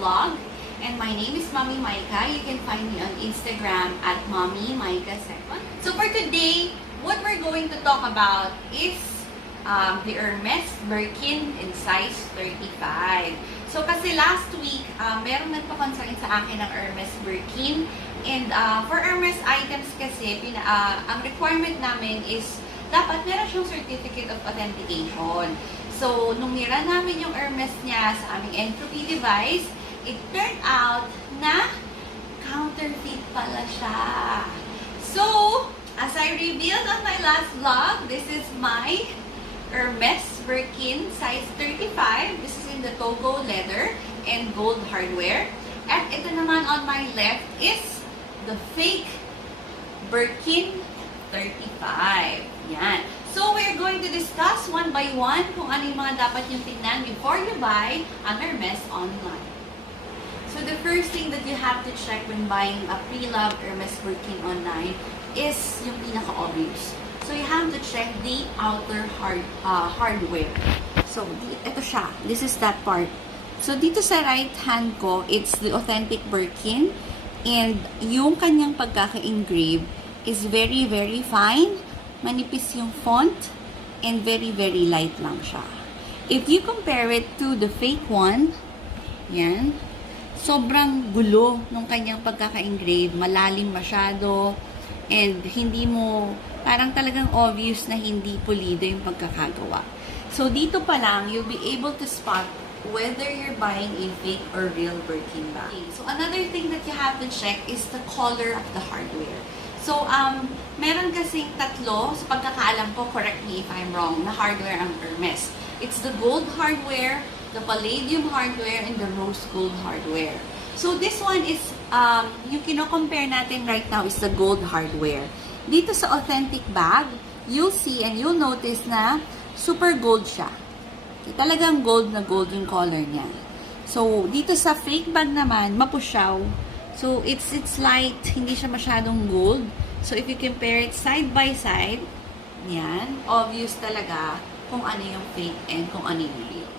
vlog. And my name is Mommy Maika. You can find me on Instagram at Mommy Maika 2nd. So for today, what we're going to talk about is the Hermes Birkin in size 35. So kasi last week, merong nagpa-concern sa akin ng Hermes Birkin. And for Hermes items kasi, ang requirement namin is dapat meron siyang certificate of authentication. So, nung nira namin yung Hermes niya sa aming entropy device, it turned out na counterfeit pala siya. So, as I revealed on my last vlog, this is my Hermes Birkin size 35. This is in the Togo leather and gold hardware. At ito naman on my left is the fake Birkin 35. Yan. So, we're going to discuss one by one kung ano yung mga dapat yung tingnan before you buy ang Hermes online. So, the first thing that you have to check when buying a pre-loved Hermes Birkin online is yung pinaka-obvious. So, you have to check the outer hardware. So, ito siya. This is that part. So, dito sa right hand ko, it's the authentic Birkin. And yung kanyang pagkaka-engrave is very, very fine. Manipis yung font. And very, very light lang siya. If you compare it to the fake one, yan, sobrang gulo nung kanyang pagkaka-engrave. Malalim masyado. And hindi mo, parang talagang obvious na hindi pulido yung pagkakagawa. So, dito pa lang, you'll be able to spot whether you're buying a fake or real Birkin bag. Okay, so, another thing that you have to check is the color of the hardware. So, meron kasing tatlo, sa pagkakaalam ko, correct me if I'm wrong, na hardware ang Hermes. It's the gold hardware, the palladium hardware, and the rose gold hardware. So, this one is, yung kino-compare natin right now is the gold hardware. Dito sa authentic bag, you'll see and you'll notice na super gold siya. Okay, talagang gold na gold yung color niya. So, dito sa fake bag naman, mapusyaw. So, it's light, hindi siya masyadong gold. So, if you compare it side by side, yan, obvious talaga kung ano yung fake and kung ano yung real.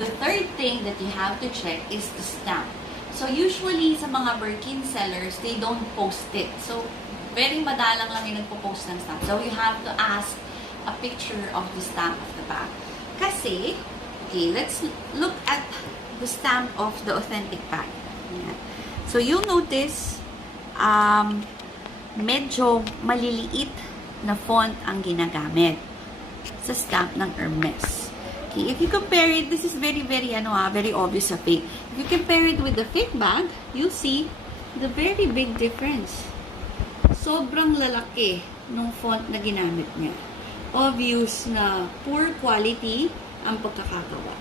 The third thing that you have to check is the stamp. So, usually, sa mga Birkin sellers, they don't post it. So, very madalang lang yung nagpo-post ng stamp. So, you have to ask a picture of the stamp of the bag. Kasi, okay, let's look at the stamp of the authentic bag. Yan. So, you'll notice, medyo maliliit na font ang ginagamit sa stamp ng Hermes. Okay, if you compare it, this is very, very, very obvious sa fake. If you compare it with the fake bag, you'll see the very big difference. Sobrang lalaki nung font na ginamit niya. Obvious na poor quality ang pagkakagawa.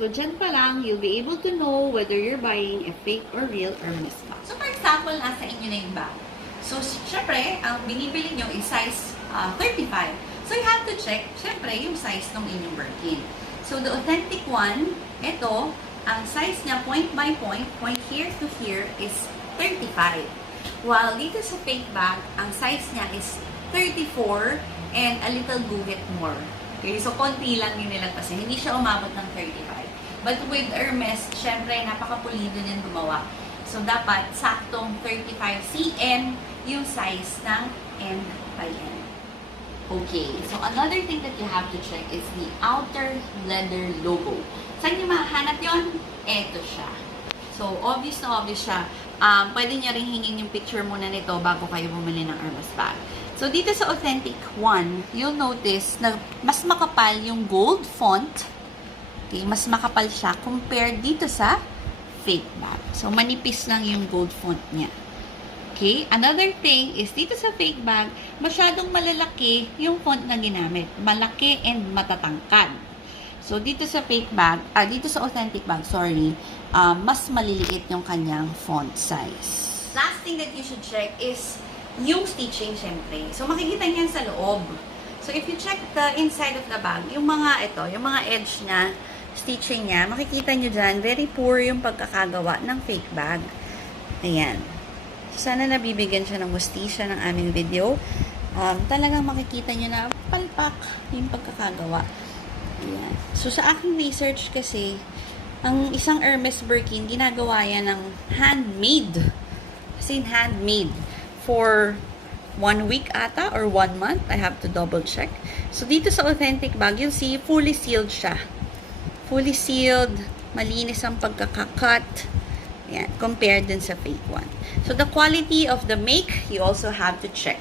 So, dyan pa lang, you'll be able to know whether you're buying a fake or real Hermes bag. So, for example, nasa inyo na yung bag. So, syempre, ang binibili nyo is size 35. So, you have to check, syempre, yung size ng inyong Birkin. So, the authentic one, ito, ang size niya point by point here to here is 35. While dito sa fake bag, ang size niya is 34 and a little guhit more. Okay, so konti lang yun nila kasi hindi siya umabot ng 35. But with Hermes, syempre, napakapulido din gumawa. So, dapat saktong 35 cm yung size ng end by end. Okay, so another thing that you have to check is the outer leather logo. Saan nyo mahanap yun? Eto siya. So, obvious na obvious siya. Pwede nyo rin hingin yung picture muna nito bago kayo bumili ng Hermes bag. So, dito sa authentic one, you'll notice na mas makapal yung gold font. Okay, mas makapal siya compared dito sa fake bag. So, manipis lang yung gold font niya. Okay, another thing is dito sa fake bag, masyadong malalaki yung font na ginamit. Malaki and matatangkad. So, dito sa fake bag, dito sa authentic bag, sorry, mas maliliit yung kanyang font size. Last thing that you should check is yung stitching, syempre. So, makikita niyan sa loob. So, if you check the inside of the bag, yung mga edge na stitching niya, makikita nyo dyan, very poor yung pagkakagawa ng fake bag. Ayan. So, sana nabibigyan siya ng hustisya ng aming video. Talagang makikita nyo na palpak yung pagkakagawa. Ayan. So, sa aking research kasi, Ang isang Hermes Birkin, ginagawa yan ng handmade. As in handmade. For 1 week ata or 1 month. I have to double check. So, dito sa authentic bag, you'll see, fully sealed siya. Fully sealed. Malinis ang pagkakakat. Yan. Compared din sa fake one. So, the quality of the make, you also have to check.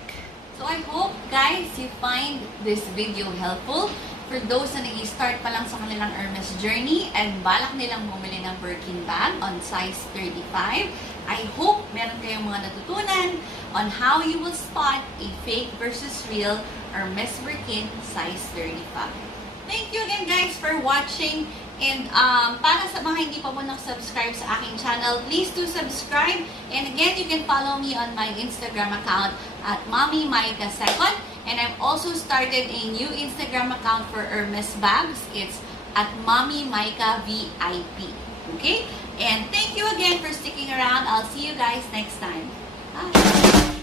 So, I hope, guys, you find this video helpful. For those na nag-start pa lang sa kanilang Hermes journey and balak nilang bumili ng Birkin bag on size 35, I hope meron kayong mga natutunan on how you will spot a fake versus real Hermes Birkin size 35. Thank you again, guys, for watching. And para sa mga hindi pa po nakasubscribe sa aking channel, please do subscribe. And again, you can follow me on my Instagram account at Mommy Maika 2nd. And I've also started a new Instagram account for Hermes bags. It's at Mommy Maika VIP. Okay? And thank you again for sticking around. I'll see you guys next time. Bye!